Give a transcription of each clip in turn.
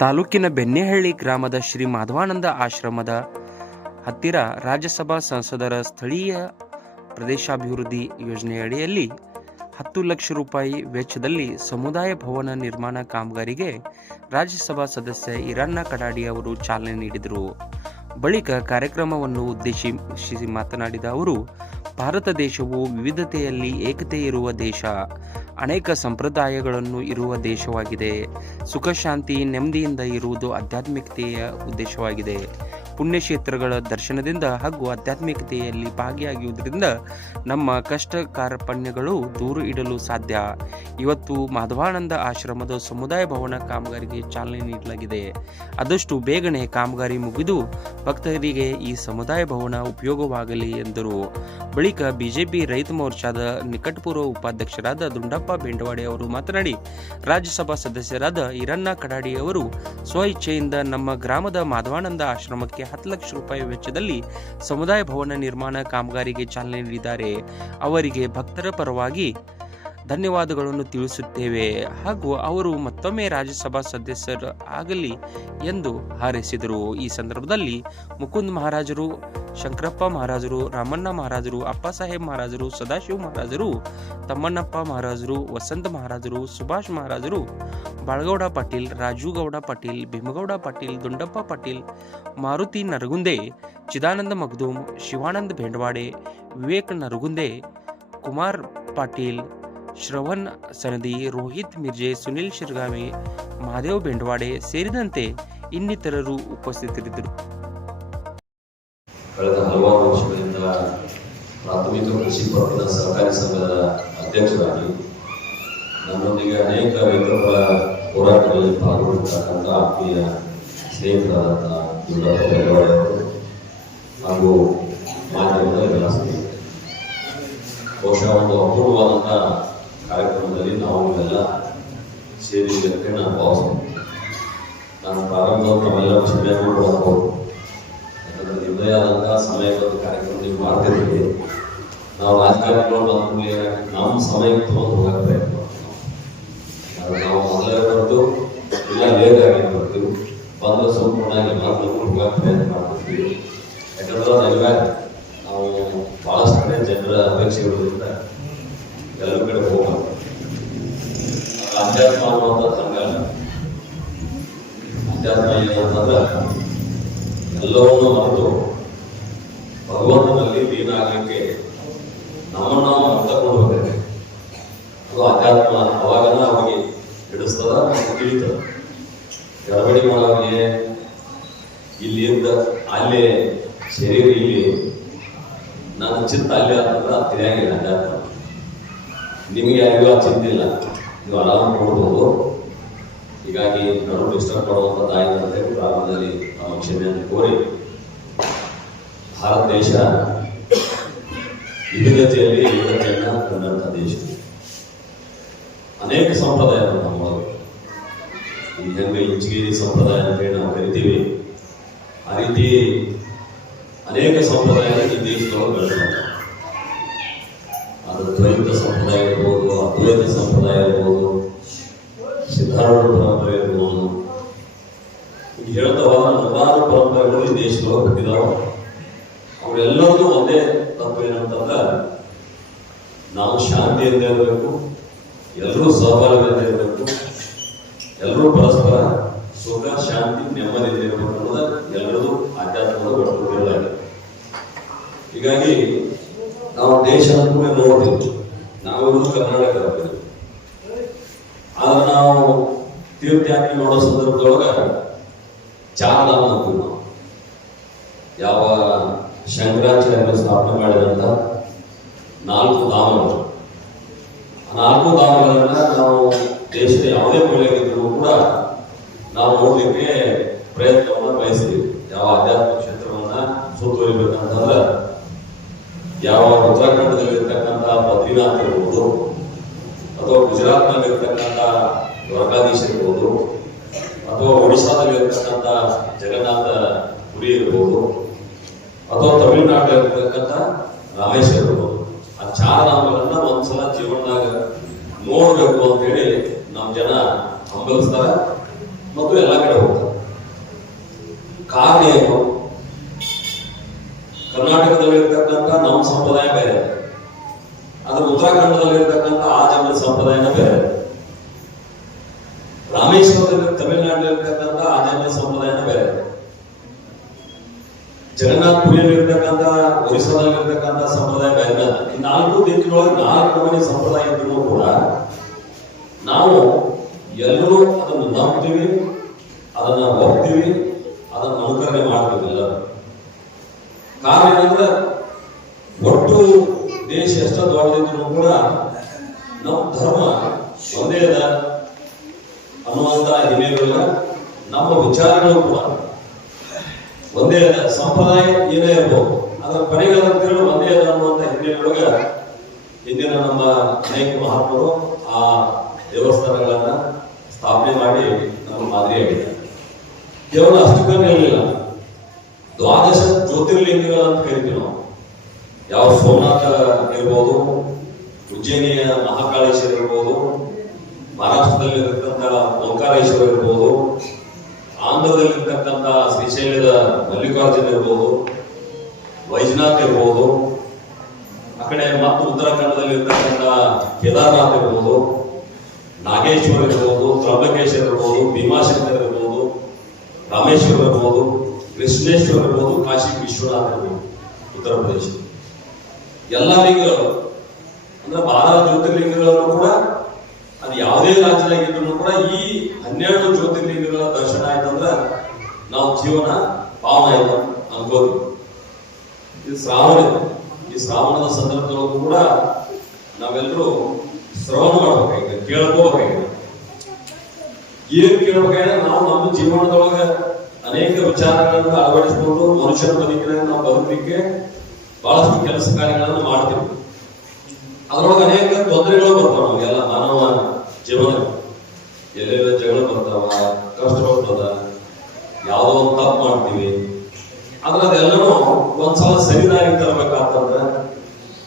ತಾಲೂಕಿನ ಬೆನ್ನೆಹಳ್ಳಿ ಗ್ರಾಮದ ಶ್ರೀ ಮಾಧವಾನಂದ ಆಶ್ರಮದ ಹತ್ತಿರ ರಾಜ್ಯಸಭಾ ಸಂಸದರ ಸ್ಥಳೀಯ ಪ್ರದೇಶಾಭಿವೃದ್ಧಿ ಯೋಜನೆಯಡಿಯಲ್ಲಿ ಹತ್ತು ಲಕ್ಷ ರೂಪಾಯಿ ವೆಚ್ಚದಲ್ಲಿ ಸಮುದಾಯ ಭವನ ನಿರ್ಮಾಣ ಕಾಮಗಾರಿಗೆ ರಾಜ್ಯಸಭಾ ಸದಸ್ಯ ಇರಣ್ಣ ಕಡಾಡಿ ಅವರು ಚಾಲನೆ ನೀಡಿದರು. ಬಳಿಕ ಕಾರ್ಯಕ್ರಮವನ್ನು ಉದ್ದೇಶಿಸಿ ಮಾತನಾಡಿದ ಅವರು, ಭಾರತ ದೇಶವು ವಿವಿಧತೆಯಲ್ಲಿ ಏಕತೆ ಇರುವ ದೇಶ. ಅನೇಕ ಸಂಪ್ರದಾಯಗಳನ್ನು ಇರುವ ದೇಶವಾಗಿದೆ. ಸುಖ ಶಾಂತಿ ನೆಮ್ಮದಿಯಿಂದ ಇರುವುದು ಆಧ್ಯಾತ್ಮಿಕತೆಯ ಉದ್ದೇಶವಾಗಿದೆ. ಪುಣ್ಯಕ್ಷೇತ್ರಗಳ ದರ್ಶನದಿಂದ ಹಾಗೂ ಆಧ್ಯಾತ್ಮಿಕತೆಯಲ್ಲಿ ಭಾಗಿಯಾಗುವುದರಿಂದ ನಮ್ಮ ಕಷ್ಟ ಕಾರ್ಪಣ್ಯಗಳು ದೂರ ಇಡಲು ಸಾಧ್ಯ. ಇವತ್ತು ಮಾಧವಾನಂದ ಆಶ್ರಮದ ಸಮುದಾಯ ಭವನ ಕಾಮಗಾರಿಗೆ ಚಾಲನೆ ನೀಡಲಾಗಿದೆ. ಆದಷ್ಟು ಬೇಗನೆ ಕಾಮಗಾರಿ ಮುಗಿದು ಭಕ್ತರಿಗೆ ಈ ಸಮುದಾಯ ಭವನ ಉಪಯೋಗವಾಗಲಿ ಎಂದರು. ಬಳಿಕ ಬಿಜೆಪಿ ರೈತ ಮೋರ್ಚಾದ ನಿಕಟಪೂರ್ವ ಉಪಾಧ್ಯಕ್ಷರಾದ ದುಂಡಪ್ಪ ಬೆಂಡವಾಡಿ ಅವರು ಮಾತನಾಡಿ, ರಾಜ್ಯಸಭಾ ಸದಸ್ಯರಾದ ಈರಣ್ಣ ಕಡಾಡಿ ಅವರು ಸ್ವಇಚ್ಛೆಯಿಂದ ನಮ್ಮ ಗ್ರಾಮದ ಮಾಧವಾನಂದ ಆಶ್ರಮಕ್ಕೆ ಹತ್ತು ಲಕ್ಷ ರೂಪಾಯಿ ವೆಚ್ಚದಲ್ಲಿ ಸಮುದಾಯ ಭವನ ನಿರ್ಮಾಣ ಕಾಮಗಾರಿಗೆ ಚಾಲನೆ ನೀಡಿದ್ದಾರೆ. ಅವರಿಗೆ ಭಕ್ತರ ಪರವಾಗಿ ಧನ್ಯವಾದಗಳನ್ನು ತಿಳಿಸುತ್ತೇವೆ. ಹಾಗೂ ಅವರು ಮತ್ತೊಮ್ಮೆ ರಾಜ್ಯಸಭಾ ಸದಸ್ಯರು ಆಗಲಿ ಎಂದು ಹಾರೈಸಿದರು. ಈ ಸಂದರ್ಭದಲ್ಲಿ ಮುಕುಂದ್ ಮಹಾರಾಜರು, ಶಂಕರಪ್ಪ ಮಹಾರಾಜರು, ರಾಮಣ್ಣ ಮಹಾರಾಜರು ಅಪ್ಪಸಾಹೇಬ್ ಮಹಾರಾಜರು, ಸದಾಶಿವ ಮಹಾರಾಜರು, ತಮ್ಮಣ್ಣಪ್ಪ ಮಹಾರಾಜರು, ವಸಂತ ಮಹಾರಾಜರು, ಸುಭಾಷ್ ಮಹಾರಾಜರು ಬಾಳಗೌಡ ಪಾಟೀಲ್ ಗೌಡ ಪಾಟೀಲ್, ಭೀಮಗೌಡ ಪಾಟೀಲ್, ದುಂಡಪ್ಪ ಪಾಟೀಲ್, ಮಾರುತಿ ನರಗುಂದೆ, ಚಿದಾನಂದ ಮಗ್ದೂಮ್ ಶಿವಾನಂದ ಭೇಂಡವಾಡೆ, ವಿವೇಕ್ ನರಗುಂದೆ, ಕುಮಾರ್ ಪಾಟೀಲ್, ಶ್ರವಣ್ ಸನದಿ, ರೋಹಿತ್ ಮಿರ್ಜೆ, ಸುನಿಲ್ ಶಿರಗಾಮಿ ಮಹಾದೇವ್ ಬೆಂಡವಾಡೆ ಸೇರಿದಂತೆ ಇನ್ನಿತರರು ಉಪಸ್ಥಿತರಿದ್ದರು. ಕಳೆದ ಹಲವಾರು ವರ್ಷಗಳಿಂದ ಪ್ರಾಥಮಿಕ ಕೃಷಿ ಪತ್ತಿನ ಸಹಕಾರಿ ಸಂಘದ ಅಧ್ಯಕ್ಷರಾಗಿ ನಮ್ಮೊಂದಿಗೆ ಅನೇಕ ರೈತರ ಪರ ಹೋರಾಟಗಳಲ್ಲಿ ಪಾಲ್ಗೊಂಡಿರ್ತಕ್ಕಂಥ ಆತ್ಮೀಯ ಸ್ನೇಹಿತರಾದಂಥ ಹಾಗೂ ಮಾಧ್ಯಮದ ಎಲ್ಲ ಸ್ನೇಹಿತರು. ಬಹುಶಃ ಒಂದು ಅಪೂರ್ವವಾದಂಥ ಕಾರ್ಯಕ್ರಮದಲ್ಲಿ ನಾವು ಇವೆಲ್ಲ ಸೇರಿದ್ದೇವೆ ಅಂತ ನಾನು ಭಾವಿಸ್ತೇನೆ ನಾನು ಪ್ರಾರಂಭ ನಾವೆಲ್ಲರೂ ಕ್ಷಮೆ ಮಾಡಬಹುದು ಯಾಕಂದ್ರೆ ನಿಮ್ಮದೇ ಆದಂತಹ ಸಮಯದ ಕಾರ್ಯಕ್ರಮ ನೀವು ಮಾಡ್ತಿರ್ತೀವಿ ನಾವು ರಾಜಕಾರಣಿಗಳು ನಮ್ಮ ಸಮಯಕ್ಕೆ ಒಂದು ಹೋಗಕ್ಕೆ ಪ್ರಯತ್ನ ಮಾಡ್ತೀವಿ. ಆದ್ರೆ ನಾವು ಮೊದಲೇ ಬಂದು ಲೇಟ್ ಆಗಿ ಬರ್ತೀವಿ ಬಂದು ಸಂಪೂರ್ಣವಾಗಿ ಹೋಗಕ್ಕೆ ಪ್ರಯತ್ನ ಯಾಕಂದ್ರೆ ಎಲ್ಲ ನಾವು ಭಾಳಷ್ಟು ಕಡೆ ಜನರ ಅಪೇಕ್ಷೆಗಳಿಂದ ಎಲ್ಲರ ಕಡೆ ಹೋಗಬೇಕು ಅಧ್ಯಾತ್ಮ ಅನ್ನುವಂಥ ಸಂಘ ಅಧ್ಯಾತ್ಮ ಏನಂತಂದ್ರೆ ಎಲ್ಲವನ್ನೂ ಮರೆತು ಭಗವಂತನಲ್ಲಿ ಲೀನ ಆಗಲಿಕ್ಕೆ ನಮ್ಮನ್ನು ನಾವು ಮುಕ್ತಗೊಳ್ಬೇಕು ಅದು ಅಧ್ಯಾತ್ಮ ಅವಾಗನ ಅವರಿಗೆ ಹಿಡಿಸ್ತದ ತಿಳಿತದ. ಗಡಬಡಿ ಮಾಡೋರಿಗೆ ಇಲ್ಲಿಂದ ಅಲ್ಲೇ ಶರೀರ ಇಲ್ಲಿ. ನನ್ನ ಚಿತ್ತ ಅಲ್ಲಿ ಅದು ಅಂತ ಅಧ್ಯಾತ್ಮ ನಿಮಗೆ ಯಾರಿಗೂ ಆ ಚಿಂತೆ ಇಲ್ಲ ನೀವು ಆರಾಮ ಕೊಡ್ಬೋದು. ಹೀಗಾಗಿ ನಾನು ಡಿಸ್ಟರ್ಬ್ ಮಾಡುವಂಥ ಅಂತೇಳಿ ಪ್ರಾರಂಭದಲ್ಲಿ ನಮ್ಮ ಕ್ಷಮೆಯನ್ನು ಕೋರಿ, ಭಾರತ ದೇಶ ವಿವಿಧತೆಯಲ್ಲಿ ಏಕತೆಯನ್ನು ಕಂಡಂಥ ದೇಶ. ಅನೇಕ ಸಂಪ್ರದಾಯಗಳು ನಮ್ಮೊಳಗೆ ಹೆಂಗೆ ಇಂಚಿಗಿರಿ ಸಂಪ್ರದಾಯ ಅಂತ ಹೇಳಿ ನಾವು ಕರಿತೀವಿ. ಆ ರೀತಿ ಅನೇಕ ಸಂಪ್ರದಾಯಗಳು ಈ ದೇಶದೊಳಗೆ ಬೆಳೆದ ಅದು ದ್ವೈತ ಸಂಪ್ರದಾಯ ಇರ್ಬೋದು, ಅದ್ವೈತ ಸಂಪ್ರದಾಯ ಇರ್ಬೋದು, ಸಿದ್ಧಾರೂಢ ಪರಂಪರೆ ಇರ್ಬೋದು. ಈಗ ಹೇಳ್ತಾವ ಹಲವಾರು ಪರಂಪರೆಗಳು ಈ ದೇಶದೊಳಗೆ ಹುಟ್ಟಿದಾವ ಅವೆಲ್ಲರಿಗೂ ಒಂದೇ ತಪ್ಪು ಏನಂತಂದ್ರೆ ನಾವು ಶಾಂತಿಯಿಂದ ಇರಬೇಕು, ಎಲ್ಲರೂ ಸಹಬಾಳ್ವೆಯಿಂದ ಇರಬೇಕು. ಎಲ್ಲರೂ ಪರಸ್ಪರ ಸುಖ, ಶಾಂತಿ, ನೆಮ್ಮದಿ ಅನ್ನೋದು ಎಲ್ಲರದು ಆಧ್ಯಾತ್ಮದ ಒಳಗೊಂಡಿರಲಾಗಿದೆ ಹೀಗಾಗಿ ನಾವು ದೇಶ ಕೂಡ ನೋಡ್ತೀವಿ ನಾವಿರೋದು ಕರ್ನಾಟಕ ಆದ್ರೆ ನಾವು ತೀರ್ಥಯಾತ್ರೆ ನೋಡೋ ಸಂದರ್ಭದೊಳಗ ಚಾರಧಾಮ ಅಂತೀವಿ ನಾವು. ಯಾವ ಶಂಕರಾಚಾರ್ಯರು ಸ್ಥಾಪನೆ ಮಾಡಿದಂತ ನಾಲ್ಕು ಧಾಮಗಳು. ನಾಲ್ಕು ಧಾಮಗಳನ್ನ ನಾವು ದೇಶದ ಯಾವುದೇ ಮೂಲೆಗಿದ್ರು ಕೂಡ ನಾವು ನೋಡ್ಲಿಕ್ಕೆ ಪ್ರಯತ್ನವನ್ನು ಬಯಸ್ತೀವಿ. ಯಾವ ಆಧ್ಯಾತ್ಮ ಕ್ಷೇತ್ರವನ್ನ ಸುತ್ತುವರಿಬೇಕಂತಂದ್ರೆ ಯಾವ ಉತ್ತರಾಖಂಡದಲ್ಲಿರ್ತಕ್ಕಂಥ ಬದ್ರಿನಾಥ್ ಇರ್ಬೋದು, ಅಥವಾ ಗುಜರಾತ್ನಲ್ಲಿರ್ತಕ್ಕಂಥ ದ್ವಾರಕಾಧೀಶ ಇರ್ಬೋದು, ಅಥವಾ ಒಡಿಶಾದಲ್ಲಿ ಇರ್ತಕ್ಕಂಥ ಜಗನ್ನಾಥ ಪುರಿ ಇರ್ಬೋದು, ಅಥವಾ ತಮಿಳುನಾಡಲ್ಲಿರ್ತಕ್ಕಂಥ ರಾಮೇಶ್ವರ ಇರ್ಬೋದು. ಆ ಚಾರಧಾಮಗಳನ್ನ ಒಂದ್ಸಲ ಜೀವನದಾಗ ನೋಡ್ಬೇಕು ಅಂತ ಹೇಳಿ ನಮ್ಮ ಜನ ಹಂಬಲಿಸ್ತಾರೆ ಮತ್ತು ಎಲ್ಲ ಕಡೆ ಹೋಗ್ತಾರೆ. ಕಾರಣ ಏನು? ಕರ್ನಾಟಕದಲ್ಲಿರ್ತಕ್ಕಂಥ ನಮ್ಮ ಸಂಪ್ರದಾಯ ಬೇರೆ. ಅದ್ರ ಉತ್ತರಾಖಂಡದಲ್ಲಿರ್ತಕ್ಕಂಥ ಆ ಜನರ ಸಂಪ್ರದಾಯನ ಬೇರೆ. ರಾಮೇಶ್ವರದಲ್ಲಿ ತಮಿಳುನಾಡಲ್ಲಿರ್ತಕ್ಕಂಥ ಆ ಜನರ ಸಂಪ್ರದಾಯನ ಬೇರೆ. ಜಗನ್ನಾಥಪುರಿಯಲ್ಲಿರ್ತಕ್ಕಂಥ ಒರಿಸ್ಸಾದಲ್ಲಿರ್ತಕ್ಕಂಥ ಸಂಪ್ರದಾಯ ಬೇರೆ ಈ ನಾಲ್ಕು ದಿನದೊಳಗೆ ನಾಲ್ಕು ಮನೆ ಸಂಪ್ರದಾಯ ಇದ್ರೂ ಕೂಡ ನಾವು ಎಲ್ಲರೂ ಅದನ್ನು ನಂಬ್ತೀವಿ, ಅದನ್ನ ಒಪ್ತೀವಿ, ಅದನ್ನು ಅನುಕರಣೆ ಮಾಡ್ತೀವಿ ಎಲ್ಲರೂ. ಕಾರಣ ಏನಂದ್ರೆ, ಒಟ್ಟು ದೇಶ ಎಷ್ಟ ದೊಡ್ಡದಿದ್ರು ಕೂಡ ನಮ್ಮ ಧರ್ಮ ಒಂದೇ ಅದ ಅನ್ನುವಂತ ನಮ್ಮ ವಿಚಾರಗಳು ಕೂಡ ಒಂದೇ ಸಂಪ್ರದಾಯ ಏನೇ ಇರ್ಬೋದು. ಅದರ ಕೊನೆಗಳಂತೇಳಿ ಒಂದೇ ಅಲ್ಲ ಅನ್ನುವಂತ ಹಿನ್ನೆಲೆಯೊಳಗ ಇಂದಿನ ನಮ್ಮ ಅನೇಕ ಮಹಾತ್ಮರು ಆ ದೇವಸ್ಥಾನಗಳನ್ನ ಸ್ಥಾಪನೆ ಮಾಡಿ ನಮ್ಮ ಮಾದರಿಯಾಗಿದೆ ಕೇವಲ ಅಷ್ಟಕ್ಕೇ ಇರಲಿಲ್ಲ. ದ್ವಾದಶ ಜ್ಯೋತಿರ್ಲಿಂಗಗಳು ಅಂತ ಕರಿತೀವಿ ನಾವು. ಯಾವ ಸೋಮನಾಥ ಇರ್ಬೋದು, ಉಜ್ಜಯಿನಿಯ ಮಹಾಕಾಳೇಶ್ವರ ಇರ್ಬೋದು ಮಹಾರಾಷ್ಟ್ರದಲ್ಲಿ ಇರತಕ್ಕಂಥ ಓಂಕಾರೇಶ್ವರ ಇರ್ಬೋದು ಆಂಧ್ರದಲ್ಲಿರ್ತಕ್ಕಂಥ ಶ್ರೀಶೈಲದ ಮಲ್ಲಿಕಾರ್ಜುನ ಇರ್ಬೋದು, ವೈಜನಾಥ್ ಇರ್ಬೋದು, ಆ ಕಡೆ ಮತ್ತು ಉತ್ತರಾಖಂಡದಲ್ಲಿ ಇರ್ತಕ್ಕಂಥ ಕೇದಾರ್ನಾಥ್ ಇರ್ಬೋದು, ನಾಗೇಶ್ವರ ಇರ್ಬೋದು ತ್ರಂಬಕೇಶ್ವರ ಇರ್ಬೋದು, ಭೀಮಾಶಂಕರ್ ಇರ್ಬೋದು, ರಾಮೇಶ್ವರ ಇರ್ಬೋದು, ಕೃಷ್ಣೇಶ್ವರ ಇರ್ಬೋದು, ಕಾಶಿ ವಿಶ್ವನಾಥ್ ಇರ್ಬೋದು, ಉತ್ತರ ಪ್ರದೇಶ. ಎಲ್ಲ ಲಿಂಗಗಳು. ಅಂದ್ರೆ ಬಹಳ ಜ್ಯೋತಿರ್ಲಿಂಗಗಳನ್ನು ಕೂಡ ಯಾವುದೇ ರಾಜ್ಯದಾಗಿದ್ರು ಕೂಡ ಈ ಹನ್ನೆರಡು ಜ್ಯೋತಿರ್ಲಿಂಗಗಳ ದರ್ಶನ ಆಯ್ತಂದ್ರ ನಾವು ಜೀವನ ಪಾವನ ಆಯ್ತು ಅನ್ಬೋದು ಇದು ಶ್ರಾವಣ ಈ ಶ್ರಾವಣದ ಸಂದರ್ಭದೊಳಗೂ ಕೂಡ ನಾವೆಲ್ಲರೂ ಶ್ರವಣ ಮಾಡ್ಬೇಕಾಗಿದೆ, ಕೇಳ್ಕೋಬೇಕಾಗಿದೆ. ಏನ್ ಕೇಳ್ಬೇಕಾದ್ರೆ ನಾವು ನಮ್ಮ ಜೀವನದೊಳಗ ಅನೇಕ ವಿಚಾರಗಳನ್ನ ಅಳವಡಿಸಿಕೊಂಡು ಮನುಷ್ಯನ ಬದುಕಿನ ನಾವು ಬದುಕಲಿಕ್ಕೆ ಬಹಳಷ್ಟು ಕೆಲಸ ಕಾರ್ಯಗಳನ್ನು ಮಾಡ್ತೀವಿ. ಅದರೊಳಗೆ ಅನೇಕ ತೊಂದರೆಗಳು ಬರ್ತಾವೆ ನಮಗೆಲ್ಲ ಮಾನವ. ಜೀವನ, ಎಲ್ಲೆಲ್ಲ ಜಗಳ ಬರ್ತಾವ ಕಷ್ಟ ಬರ್ತದ ಯಾವುದೋ ಒಂದು ತಪ್ಪು ಮಾಡ್ತೀವಿ. ಆದ್ರೆ ಅದೆಲ್ಲನೂ ಒಂದ್ಸಲ ಸರಿದಾಗಿ ತರಬೇಕಾತಂದ್ರ,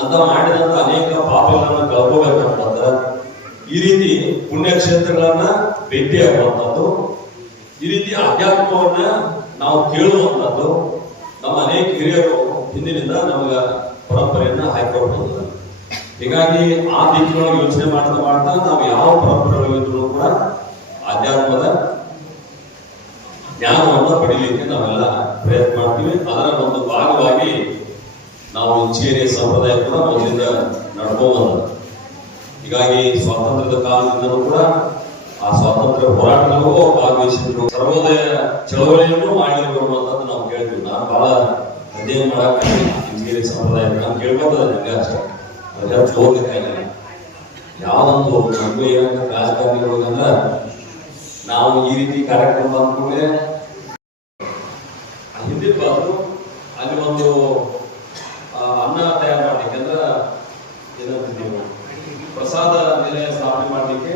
ಅಂತ ಮಾಡಿದಂತ ಅನೇಕ ಪಾಪಗಳನ್ನ ಕಳ್ಕೋಬೇಕಂತಂದ್ರ, ಈ ರೀತಿ ಪುಣ್ಯಕ್ಷೇತ್ರಗಳನ್ನ ಭೇಟಿ ಆಗುವಂಥದ್ದು, ಈ ರೀತಿ ಆಧ್ಯಾತ್ಮವನ್ನ ನಾವು ಕೇಳುವಂಥದ್ದು, ನಮ್ಮ ಅನೇಕ ಹಿರಿಯರು ಹಿಂದಿನಿಂದ ನಮಗ ಪರಂಪರೆಯನ್ನ ಹಾಕಿಕೊಟ್ಟು ಹೀಗಾಗಿ ಆ ದಿಕ್ಕಿನೊಳಗೆ ಯೋಚನೆ ಮಾಡ್ತಾ ಮಾಡ್ತಾ ನಾವು ಯಾವ ಪರಂಪರೆಗಳಿದ್ರು ಕೂಡ ಆಧ್ಯಾತ್ಮದ ಜ್ಞಾನವನ್ನು ಪಡಿಲಿಕ್ಕೆ ನಾವೆಲ್ಲ ಪ್ರಯತ್ನ ಮಾಡ್ತೀವಿ. ಅದರ ಒಂದು ಭಾಗವಾಗಿ ನಾವು ಚೇರಿ ಸಂಪ್ರದಾಯ ಕೂಡ ಮೊದಲಿಂದ ನಡ್ಕೊಂಡ್ ಹೀಗಾಗಿ ಸ್ವಾತಂತ್ರ್ಯದ ಕಾಲದಿಂದಲೂ ಕೂಡ ಆ ಸ್ವಾತಂತ್ರ್ಯ ಹೋರಾಟದಲ್ಲೂ ಭಾಗವಹಿಸಿದ್ರು. ಸರ್ವೋದಯ ಚಳವಳಿಯನ್ನು ಮಾಡಿದ್ರು ಅಂತಂದು ನಾವು ಕೇಳ್ತೀವಿ. ನಾನು ಬಹಳ ಅಧ್ಯಯನ ಮಾಡಕ್ಕೆ ಸಂಪ್ರದಾಯ ನಾನು ಕೇಳ್ಬೋದು ನನಗೆ ಅಷ್ಟೇ. ಅದ್ರ ಹೆಚ್ಚು ಯಾವೊಂದು ರಾಜಕಾರಣಿಗಳಂದ್ರ ನಾವು ಈ ರೀತಿ ಕಾರ್ಯಕ್ರಮ ಬಂದ್ಕೂಡಲೇ ಹಿಂದಿನ ಬಂದು ಅಲ್ಲಿ ಒಂದು ಅನ್ನ ತಯಾರು ಮಾಡ್ಲಿಕ್ಕೆ ಅಂದ್ರ ಏನಂತಿದ್ದೀವಿ ಪ್ರಸಾದ ನಿಲಯ ಸ್ಥಾಪನೆ ಮಾಡ್ಲಿಕ್ಕೆ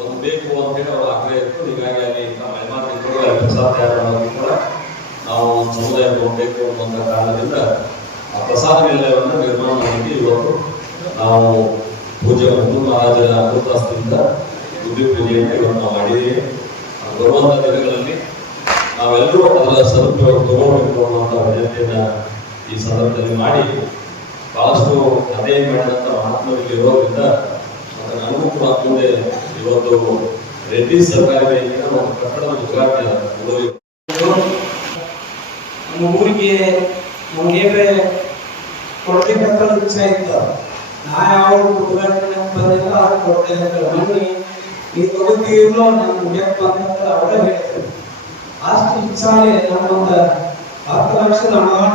ಒಂದು ಬೇಕು ಅಂತೇಳಿ ಅವ್ರ ಆಗ್ರಹ ಇತ್ತು ಹೀಗಾಗಿ ಅಲ್ಲಿ ನಮ್ಮ ಮೈಮಾರ್ತಿಗಳು ಅಲ್ಲಿ ಪ್ರಸಾದ ತಯಾರು ಮಾಡೋದಕ್ಕೆ ಕೂಡ ನಾವು ಸಮುದಾಯ ಹೋಗ್ಬೇಕು ಅನ್ನೋ ಕಾರಣದಿಂದ ಆ ಪ್ರಸಾದ ನಿಲಯವನ್ನು ನಾವು ಪೂಜೆ ಹಿಂದೂ ಮಹಾರಾಜರ ಅಮೃತಾಸ್ತಿಯಿಂದ ಬುದ್ಧಿ ಪೂಜೆಯನ್ನು ಇವತ್ತು ಮಾಡಿದ್ದೀವಿ. ಬರುವಂಥ ದಿನಗಳಲ್ಲಿ ನಾವೆಲ್ಲರೂ ಅದರ ಸದುಪಯೋಗ ತಗೋಬೇಕು ಅನ್ನುವಂಥ ವಿನಂತಿಯನ್ನ ಈ ಸಂದರ್ಭದಲ್ಲಿ ಮಾಡಿ ಬಹಳಷ್ಟು ಅದೇ ಮಾಡಿದಂಥ ಮಹಾತ್ಮರಿಗೆ ಇರೋದ್ರಿಂದ ಮತ್ತೆ ನನಗೂ ಕೂಡ ಇವತ್ತು ರೆಡ್ಡಿ ಸರ್ಕಾರಿ ಬ್ಯಾಂಕಿನ ಒಂದು ಕಟ್ಟಡದ ಉದ್ಘಾಟನೆ ನಮ್ಮ ಊರಿಗೆ ನಮಗೆ ಕೊಡಬೇಕಂತ ಇಚ್ಛೆ ಇತ್ತು. ನಾ ಯಾವ ಬಂದಿಲ್ಲ ಅದು ಕೊಡ್ತೇನೆ ನೀವು ನಾನು ಮುಗಿಯಕ್ಕೆ ಬಂದಂತ ಅವರೇ ಹೇಳ್ತಾರೆ ಅಷ್ಟು ಇಚ್ಛಾಲೆ ನಮ್ಮೊಂದು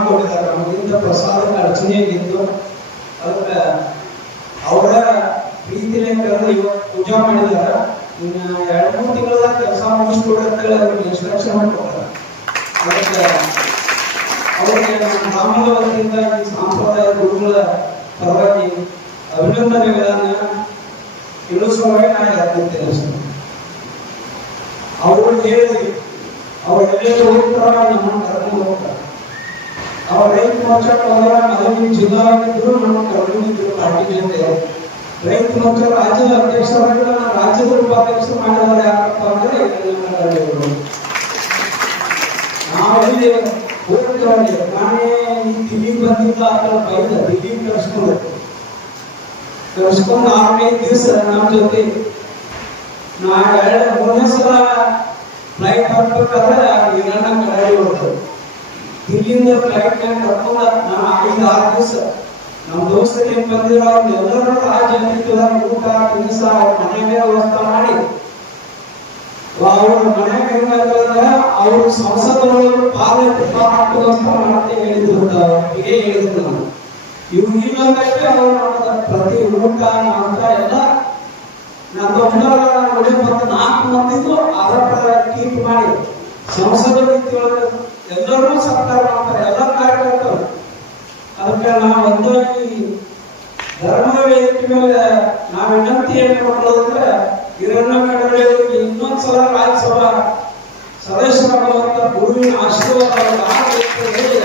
ಕೊಟ್ಟಿದ್ದಾರೆ. ನಮಗಿಂತ ಪ್ರಸಾದಕ್ಕೆ ಅರ್ಚನೆ ಇದ್ದು ಅದಕ್ಕೆ ಅವರ ಪ್ರೀತಿನೇ ಪೂಜಾ ಮಾಡಿದಾರ ಇನ್ನು ಎರಡು ಮೂರು ತಿಂಗಳದಾಗ ಕೆಲಸ ಮುಗಿಸ್ಕೊಡಕ್ಕೆ ಅವ್ರಿಗೆ ಇನ್ಸ್ಟ್ರಕ್ಷನ್ ಕೊಡ್ತಾರೆ ಅದಕ್ಕೆ ಅವರಿಗೆ ನಮ್ಮ ಸಾಂಪ್ರದಾಯಿಕ ಈ ಗುರುಗಳ ಪರವಾಗಿ ಅಭಿನಂದನೆಗಳನ್ನು ತಿಳಿಸುವಾಗ ನಾನು ಯಾಕಿದ್ದೇನೆ ಅವರು ಹೇಳಿ ಅವರೆಲ್ಲರೂ ಉತ್ತರ ನಮ್ಮನ್ನು ಕರ್ಕೊಂಡು ಹೋಗ್ತಾರೆ. ಅವ್ರ ರೈತ ಮೋರ್ಚಾಕ್ಕೆ ಮದುವೆ ಜಿಲ್ಲಾವಾಗಿದ್ರು ನಮ್ಮ ಕರ್ಕೊಂಡಿದ್ರು ಪಾರ್ಟಿಗೆ ಅಂತ ರೈತ ಮೋರ್ಚಾ ರಾಜ್ಯದ ಅಧ್ಯಕ್ಷರಾಗಿಲ್ಲ ನಾನು ರಾಜ್ಯದ ಉಪಾಧ್ಯಕ್ಷರು ಮಾಡಿದವರು ಯಾರಪ್ಪ ಅಂದ್ರೆ ನಾವಲ್ಲಿ ಹೋಗ್ತೀವಿ ನಾನೇ ದಿಲೀಪ್ ಬಂದಿದ್ದ ಬೈದ ದಿಲೀಪ್ ಕರ್ಸ್ಕೊಂಡು ಆರೈದು ದಿವಸ ನಮ್ಮ ಜೊತೆ. ನಾ ಎರಡು ಮೂರನೇ ಸಲ ಫ್ಲೈಟ್ ಹತ್ಬೇಕಾದ್ರೆ ಇರಾನ ಕಡೆ ಹೋಗ್ತದೆ ಇಲ್ಲಿಂದ ಫ್ಲೈಟ್ ಕರ್ಕೊಂಡ ನಾ ಐದು ಆರು ದಿವಸ. ನಮ್ಮ ದೋಸ್ತರಿಗೆ ಬಂದಿರೋ ಅವ್ರು ಎಲ್ಲರೂ ಆ ಜನರಿಗೆ ಊಟ, ತಿನಿಸ ಅವ್ರ ಮನೆಗೆ ವ್ಯವಸ್ಥೆ ಮಾಡಿ. ಅವ್ರ ಮನೆ ಹೆಂಗಾದ್ರೆ ಅವ್ರ ಸಂಸದರೊಳಗೆ ಪಾದ ಹಾಕುವಂತ ಮಾತೇ ಹೇಳಿದ್ರು ಹೀಗೆ ಹೇಳಿದ್ರು ನಾನು. ಇವು ಇಲ್ಲಂದ್ರೆ ಅವ್ರು ಮಾಡ್ತಾರೆ. ಪ್ರತಿ ಊಟ ಅಂತ ಎಲ್ಲ ನಮ್ಮ ಒಂದರ ಮತ್ತು ನಾಲ್ಕು ಮಂದಿದ್ದು, ಅದರ ಕೀಪ್ ಮಾಡಿ. ಸಂಸದ ರೀತಿಯೊಳಗೆ ಎಲ್ಲರೂ ಸರ್ಕಾರ ಮಾಡ್ತಾರೆ, ಎಲ್ಲ ಕಾರ್ಯಕರ್ತರು. ಅದಕ್ಕೆ ನಾವು ಒಂದಾಗಿ ಧರ್ಮ ವೇದಿಕೆ ಮೇಲೆ ನಾವು ವಿನಂತಿ ಏನು ಮಾಡೋದಂದ್ರೆ, ಹಿರಣ್ಯ ಮೇಡಗಳಿಗೆ ಇನ್ನೊಂದ್ಸಲ ರಾಜ್ಯಸಭಾ ಸದಸ್ಯರಾಗುವಂತ ಗುರುವಿನ ಆಶೀರ್ವಾದ ಹೇಳಿ